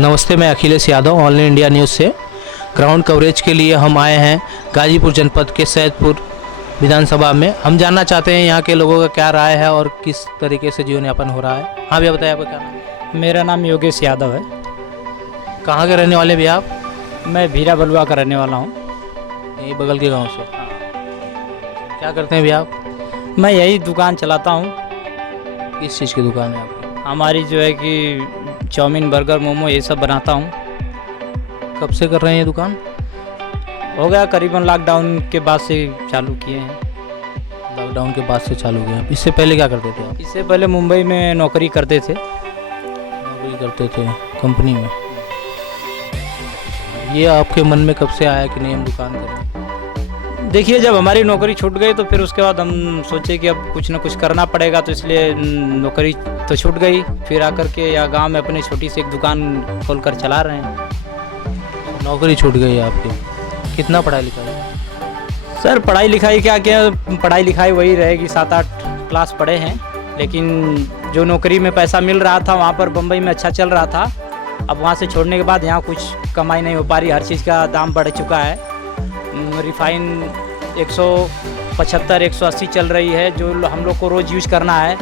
नमस्ते, मैं Akhilesh Yadav all India news से। ग्राउंड कवरेज के लिए हम आए हैं गाजीपुर जनपद के सैदपुर विधानसभा में। हम जानना चाहते हैं यहाँ के लोगों का क्या राय है और किस तरीके से जीवन यापन हो रहा है। हाँ भैया, बताइए आपका क्या नाम है? मेरा नाम योगेश यादव है। कहाँ के रहने वाले भैया आप? मैं भीरा बलुआ का रहने वाला हूँ। यही बगल के गांव से। क्या करते हैं भैया आप? मैं यही दुकान चलाता हूँ। किस चीज़ की दुकान है आपकी? हमारी जो है कि चाउमीन, बर्गर, मोमो ये सब बनाता हूँ। कब से कर रहे हैं ये दुकान? हो गया करीबन लॉकडाउन के बाद से चालू किए हैं। लॉकडाउन के बाद से चालू किया। इससे पहले क्या करते थे आप? इससे पहले मुंबई में नौकरी करते थे। नौकरी करते थे कंपनी में। ये आपके मन में कब से आया कि नहीं हम दुकान करें? देखिए, जब हमारी नौकरी छूट गई तो फिर उसके बाद हम सोचे कि अब कुछ ना कुछ करना पड़ेगा, तो इसलिए नौकरी तो छूट गई। फिर आकर के यहाँ गांव में अपनी छोटी सी एक दुकान खोलकर चला रहे हैं। नौकरी छूट गई है आपकी। कितना पढ़ाई लिखा है? सर, पढ़ाई लिखाई क्या पढ़ाई लिखाई वही रहेगी, 7-8 क्लास पढ़े हैं। लेकिन जो नौकरी में पैसा मिल रहा था वहाँ पर बम्बई में अच्छा चल रहा था। अब वहाँ से छोड़ने के बाद यहाँ कुछ कमाई नहीं हो पा रही। हर चीज़ का दाम बढ़ चुका है। रिफाइन 175-180 चल रही है, जो हम लोग को रोज़ यूज करना है।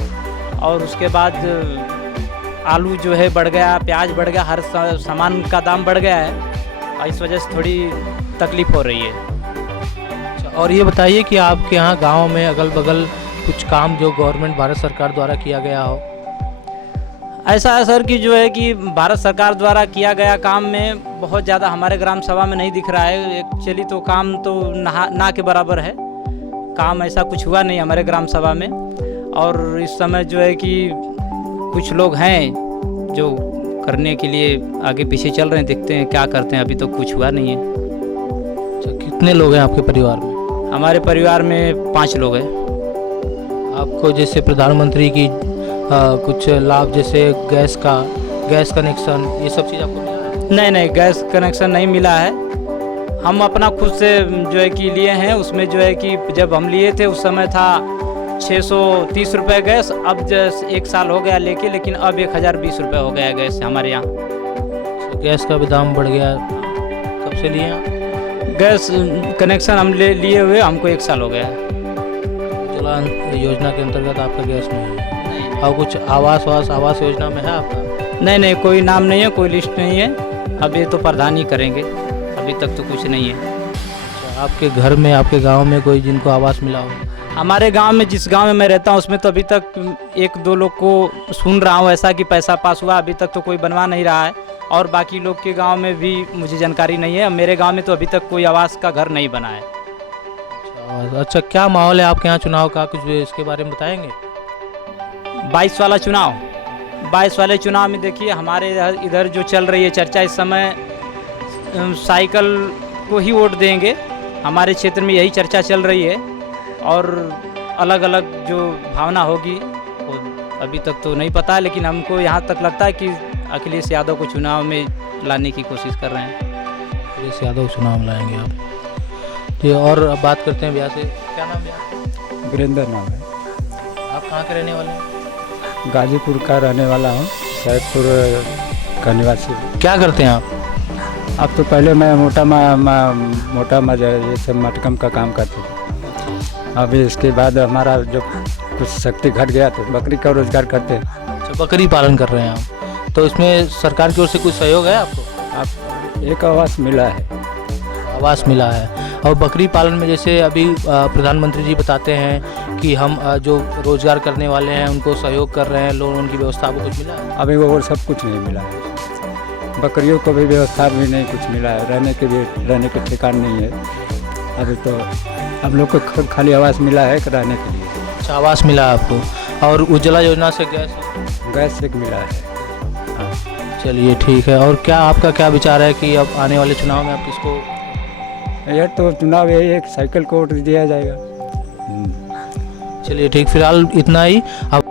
और उसके बाद आलू जो है बढ़ गया, प्याज बढ़ गया, हर सामान का दाम बढ़ गया है। और इस वजह से थोड़ी तकलीफ़ हो रही है। और ये बताइए कि आपके यहाँ गांव में अगल बगल कुछ काम जो गवर्नमेंट भारत सरकार द्वारा किया गया हो? ऐसा है सर कि जो है कि भारत सरकार द्वारा किया गया काम में बहुत ज़्यादा हमारे ग्राम सभा में नहीं दिख रहा है। एक्चुअली तो काम तो ना के बराबर है। काम ऐसा कुछ हुआ नहीं हमारे ग्राम सभा में। और इस समय जो है कि कुछ लोग हैं जो करने के लिए आगे पीछे चल रहे हैं, देखते हैं क्या करते हैं। अभी तो कुछ हुआ नहीं है। अच्छा, कितने लोग हैं आपके परिवार में? हमारे परिवार में 5 लोग हैं। आपको जैसे प्रधानमंत्री की कुछ लाभ, जैसे गैस कनेक्शन, ये सब चीज़ आपको मिला है? नहीं, गैस कनेक्शन नहीं मिला है। हम अपना खुद से जो है कि लिए हैं। उसमें जो है कि जब हम लिए थे उस समय था 630 रुपये गैस। अब जैसे 1 साल हो गया लेके, लेकिन अब 1020 रुपये हो गया गैस हमारे यहाँ। तो गैस का भी दाम बढ़ गया। कब से लिए आप? गैस कनेक्शन हम लिए हुए हमको 1 साल हो गया है। उज्ज्वला योजना के अंतर्गत आपका गैस नहीं है? और कुछ आवास योजना में है आपका? नहीं, कोई नाम नहीं है, कोई लिस्ट नहीं है। अब ये तो प्रधान ही करेंगे, अभी तक तो कुछ नहीं है। अच्छा, आपके घर में, आपके गांव में कोई जिनको आवास मिला हो? हमारे गांव में, जिस गांव में मैं रहता हूं, उसमें तो अभी तक 1-2 लोग को सुन रहा हूं ऐसा कि पैसा पास हुआ। अभी तक तो कोई बनवा नहीं रहा है। और बाकी लोग के गांव में भी मुझे जानकारी नहीं है। मेरे गांव में तो अभी तक कोई आवास का घर नहीं बना है। अच्छा, क्या माहौल है आपके यहाँ चुनाव का? कुछ इसके बारे में बताएंगे? 22 वाला चुनाव, 22 वाले चुनाव में देखिए हमारे इधर जो चल रही है चर्चा इस समय, साइकिल को ही वोट देंगे। हमारे क्षेत्र में यही चर्चा चल रही है। और अलग अलग जो भावना होगी वो अभी तक तो नहीं पता, लेकिन हमको यहाँ तक लगता है कि अखिलेश यादव को चुनाव में लाने की कोशिश कर रहे हैं। अखिलेश यादव चुनाव लाएंगे आप? तो और अब बात करते हैं भैया से। क्या नाम भैया? वीरेंद्र नाम है। आप कहाँ के रहने वाले हैं? गाजीपुर का रहने वाला हूँ, सैदपुर का निवासी हूँ। क्या करते हैं आप? अब तो पहले मैं मोटा जैसे मटकम का काम करते थे। अभी इसके बाद हमारा जो कुछ शक्ति घट गया तो बकरी का रोजगार करते हैं। अच्छा, बकरी पालन कर रहे हैं आप। तो इसमें सरकार की ओर से कुछ सहयोग है आपको? आप एक आवास मिला है। आवास मिला है। और बकरी पालन में जैसे अभी प्रधानमंत्री जी बताते हैं कि हम जो रोजगार करने वाले हैं उनको सहयोग कर रहे हैं, लोन की व्यवस्था, आपको कुछ मिला है? अभी वो सब कुछ नहीं मिला है। बकरियों को भी व्यवस्था भी नहीं कुछ मिला है। रहने के ठिकान नहीं है। अभी तो हम लोग को खाली आवास मिला है रहने के लिए। अच्छा, आवास मिला है आपको। और उज्ज्वला योजना से गैस एक मिला है। हाँ। चलिए ठीक है। और क्या आपका क्या विचार है कि अब आने वाले चुनाव में आप किसको? यह तो चुनाव यही है, साइकिल को वोट दिया जाएगा। चलिए ठीक, फिलहाल इतना ही। अब